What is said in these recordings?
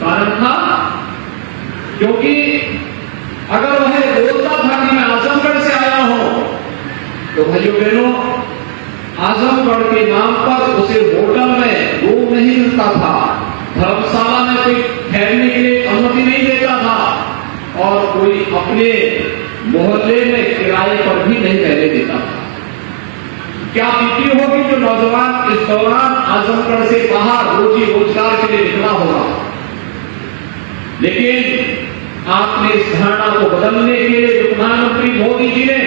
कारण था क्योंकि अगर वह बोलता था कि मैं आजमगढ़ से आया हूं, तो भाइयों बहनों, आजमगढ़ के नाम पर उसे होटल में रूम नहीं मिलता था, धर्मशाला में कोई ठहरने के लिए अनुमति नहीं देता था और कोई अपने मोहल्ले में किराए पर भी नहीं रहने देता था। क्या बीती होगी जो नौजवान इस दौरान आजमगढ़ से बाहर रोजी रोजगार के लिए निकला होगा। लेकिन आपने इस धारणा को बदलने के लिए प्रधानमंत्री मोदी जी ने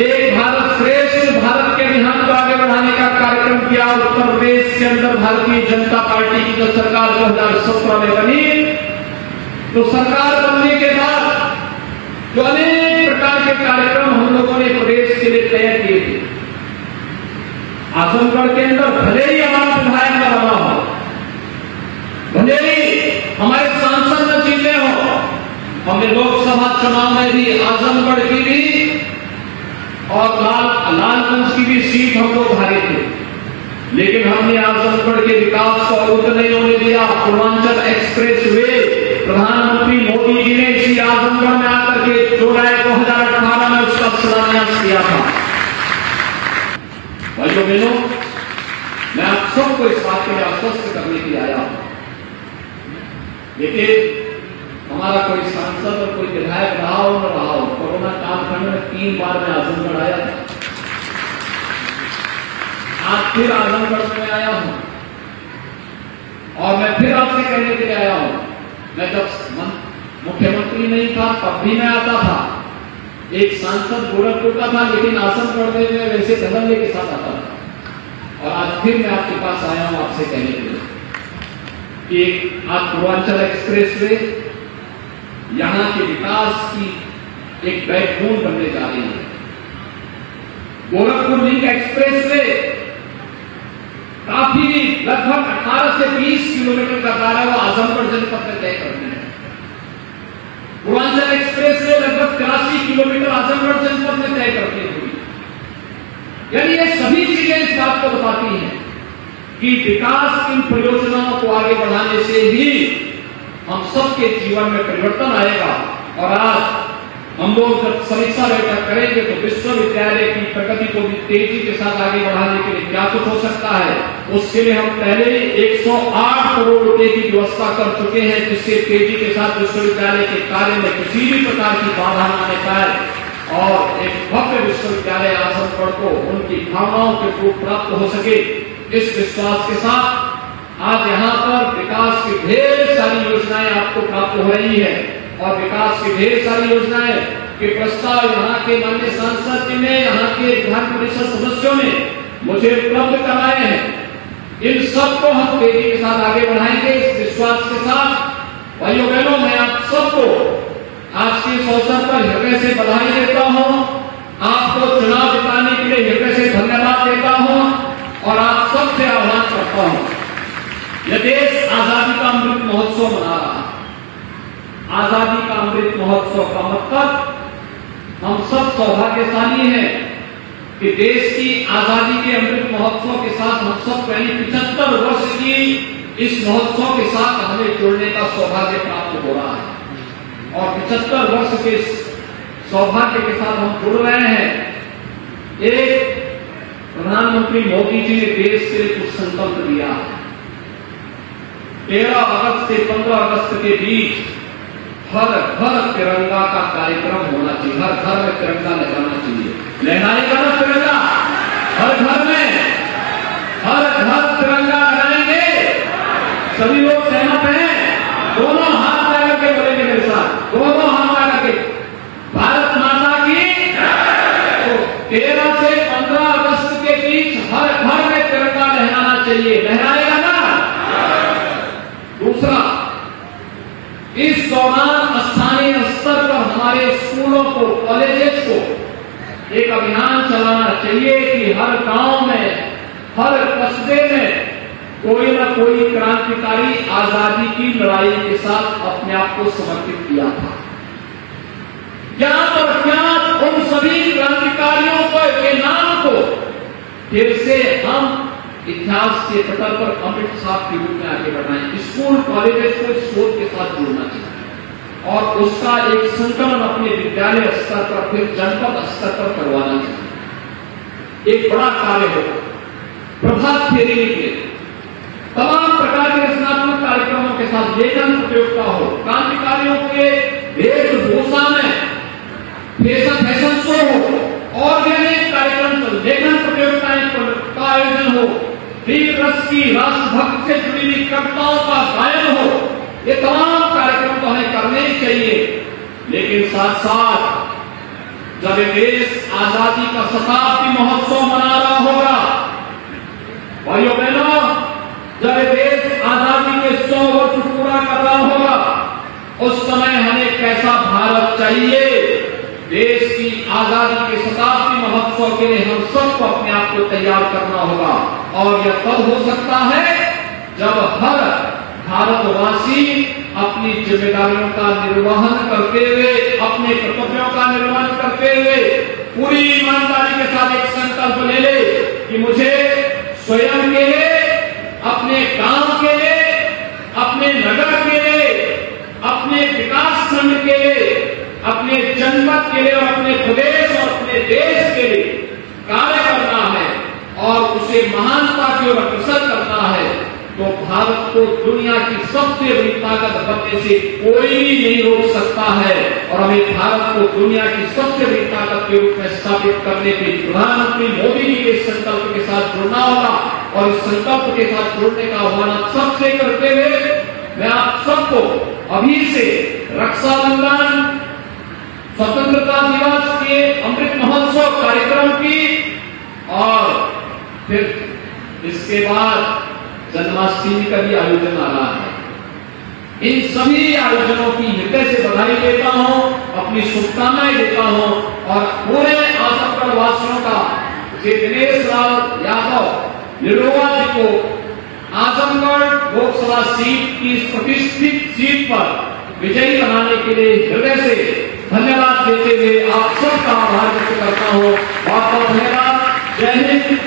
एक भारत श्रेष्ठ भारत के अभियान को आगे बढ़ाने का कार्यक्रम किया। उत्तर प्रदेश के अंदर भारतीय जनता पार्टी की जब सरकार 2017 में बनी, तो सरकार बनने के बाद जो अनेक प्रकार के कार्यक्रम हम लोगों ने प्रदेश के लिए तय किए थे। आजमगढ़ के अंदर भले ही हमारा विधायक न बना हो, भले ही हमारे सांसद न जीते हो, हमने लोकसभा चुनाव में भी आजमगढ़ की भी और लालगंज की भी सीट हम लोग हारे थे, लेकिन हमने आजमगढ़ के विकास को अवरुद्ध नहीं होने दिया। पूर्वांचल एक्सप्रेस वे प्रधानमंत्री मोदी जी ने इसी आजमगढ़ में आकर के जुलाई 2018 में उसका शिलान्यास किया था। भाइयों बहनों, मैं आप सबको इस बात के लिए आश्वस्त करने के लिए आया हूं। लेकिन हमारा कोई सांसद और कोई विधायक रहा हो न रहा हो, कोरोना कालखंड में 3 बार मैं आजमगढ़ आया था, आज फिर आजमगढ़ में आया हूं और मैं फिर आपसे कहने के लिए आया हूं। मैं जब मुख्यमंत्री नहीं था तब भी मैं आता था, एक सांसद गोरखपुर का था, लेकिन आजमगढ़ में वैसे धड़ल्ले के साथ आता था। और आज फिर मैं आपके पास आया हूं आपसे कहने के लिए कि आज पूर्वांचल एक्सप्रेस वे यहां के विकास की एक बैकबोन बनने जा रही है। गोरखपुर लिंक एक्सप्रेस वे काफी लगभग 18 से 20 किलोमीटर का कार्य वो आजमगढ़ जनपद में तय करती है। पूर्वांचल एक्सप्रेस वे लगभग 83 किलोमीटर आजमगढ़ जनपद में तय करती हुई। यानी ये सभी चीजें इस बात को बताती हैं कि विकास की परियोजनाओं को आगे बढ़ाने से ही हम सबके जीवन में परिवर्तन आएगा। और आज हम लोग जब समीक्षा बैठक करेंगे तो विश्वविद्यालय की प्रगति को भी तेजी के साथ आगे बढ़ाने के लिए क्या कुछ हो सकता है, उसके लिए हम पहले 108 करोड़ रुपए की व्यवस्था कर चुके हैं, जिससे तेजी के साथ विश्वविद्यालय के कार्य में किसी भी प्रकार की बाधा न आने पाए और एक भव्य विश्वविद्यालय आजमगढ़ को उनकी भावनाओं के रूप प्राप्त हो सके। इस विश्वास के साथ आज यहाँ पर विकास की ढेर सारी योजनाएं आपको प्राप्त हो रही है और विकास की ढेर सारी योजनाएं के प्रस्ताव यहाँ के माननीय सांसद जी ने, यहाँ के विधान परिषद सदस्यों ने मुझे उपलब्ध कराए हैं। इन सबको हम तेजी के साथ आगे बढ़ाएंगे इस विश्वास के साथ। भाइयों बहनों, मैं आप सबको आज के इस अवसर पर हृदय से बधाई देता हूँ, आपको चुनाव जिताने के लिए हृदय से धन्यवाद देता हूँ और आप सबसे आह्वान करता हूँ। यह देश आजादी का अमृत महोत्सव मना रहा है। आजादी का अमृत महोत्सव का मतलब हम सब सौभाग्यशाली हैं कि देश की आजादी के अमृत महोत्सव के साथ हम सब यानी 75 वर्ष की इस महोत्सव के साथ हमें जुड़ने का सौभाग्य प्राप्त हो रहा है और 75 वर्ष के सौभाग्य के साथ हम जुड़ रहे हैं। एक प्रधानमंत्री मोदी जी ने देश के लिए कुछ संकल्प दिया है। 13 अगस्त से 15 अगस्त के बीच हर घर तिरंगा का कार्यक्रम होना चाहिए। हर घर में तिरंगा लहराना चाहिए। लहराएगा ना तिरंगा? हर घर में हर घर तिरंगा लहराएंगे। सभी लोग सहमत हैं? दोनों हाथ लगा के बोलेंगे मेरे साथ, दोनों हाथ लगा के भारत माता की। तो 13 से 15 अगस्त के बीच हर घर में तिरंगा लहराना चाहिए। लहराएगा ना? दूसरा, इस दौरान स्थानीय स्तर पर हमारे स्कूलों को, कॉलेजेस को एक अभियान चलाना चाहिए कि हर गांव में, हर कस्बे में कोई ना कोई क्रांतिकारी आजादी की लड़ाई के साथ अपने आप को समर्पित किया था। ज्ञात और अज्ञात उन सभी क्रांतिकारियों को के नाम को फिर से हम इतिहास के पटल पर अमृत साहब के रूप में आगे बढ़ाएं। स्कूल कॉलेजेस को स्पोर्ट के साथ जोड़ना चाहिए और उसका एक संकलन अपने विद्यालय स्तर पर फिर जनपद स्तर पर करवाना चाहिए। एक बड़ा कार्य होगा। प्रभात फेरी निकले, तमाम प्रकार के रचनात्मक कार्यक्रमों के साथ लेखन प्रतियोगिता हो, क्रांतिकारियों के वेशभूषा में फैशन शो हो और भी अनेक कार्यक्रम चल, लेखन प्रतियोगिताएं का आयोजन हो, वीर रस की राष्ट्रभक्त से जुड़ी हुई कविताओं का गायन हो। ये तमाम कार्यक्रम तो हमें करने ही चाहिए, लेकिन साथ साथ जब ये देश आजादी का शताब्दी महोत्सव मना रहा होगा, भाइयों बहनों, जब ये देश आजादी के 100 वर्ष पूरा कर रहा होगा, उस समय हमें कैसा भारत चाहिए। देश की आजादी के शताब्दी महोत्सव के लिए हम सबको अपने आप को तैयार करना होगा और यह तब हो सकता है जब हर भारतवासी अपनी जिम्मेदारियों का निर्वहन करते हुए, अपने कर्तव्यों का निर्वहन करते हुए पूरी ईमानदारी के साथ एक संकल्प ले ले कि मुझे स्वयं के लिए, अपने गांव के लिए, अपने नगर के लिए, अपने विकास खंड के लिए, अपने जनपद के लिए और अपने प्रदेश और अपने देश के लिए कार्य करना है और उसे महानता की ओर अग्रसर करना है, तो भारत को दुनिया की सबसे बड़ी ताकत बनने से कोई भी नहीं रोक सकता है। और हमें भारत को दुनिया की सबसे बड़ी ताकत के रूप में स्थापित करने के लिए प्रधानमंत्री मोदी जी के संकल्प के साथ जुड़ना होगा और इस संकल्प के साथ जुड़ने का आह्वान आप सबसे करते हुए मैं आप सबको अभी से रक्षाबंधन, स्वतंत्रता दिवस के अमृत महोत्सव कार्यक्रम की और फिर इसके बाद जन्माष्टमी का भी आयोजन आ रहा है। इन सभी आयोजनों की हृदय से बधाई देता हूं, अपनी शुभकामनाएं देता हूं और पूरे आजमगढ़ वासियों का श्री दिनेश लाल यादव निलोवा जी को आजमगढ़ लोकसभा सीट की प्रतिष्ठित सीट पर विजयी बनाने के लिए हृदय से धन्यवाद देते हुए आप सबका आभार व्यक्त करता हूं। बहुत बहुत धन्यवाद। जय हिंद,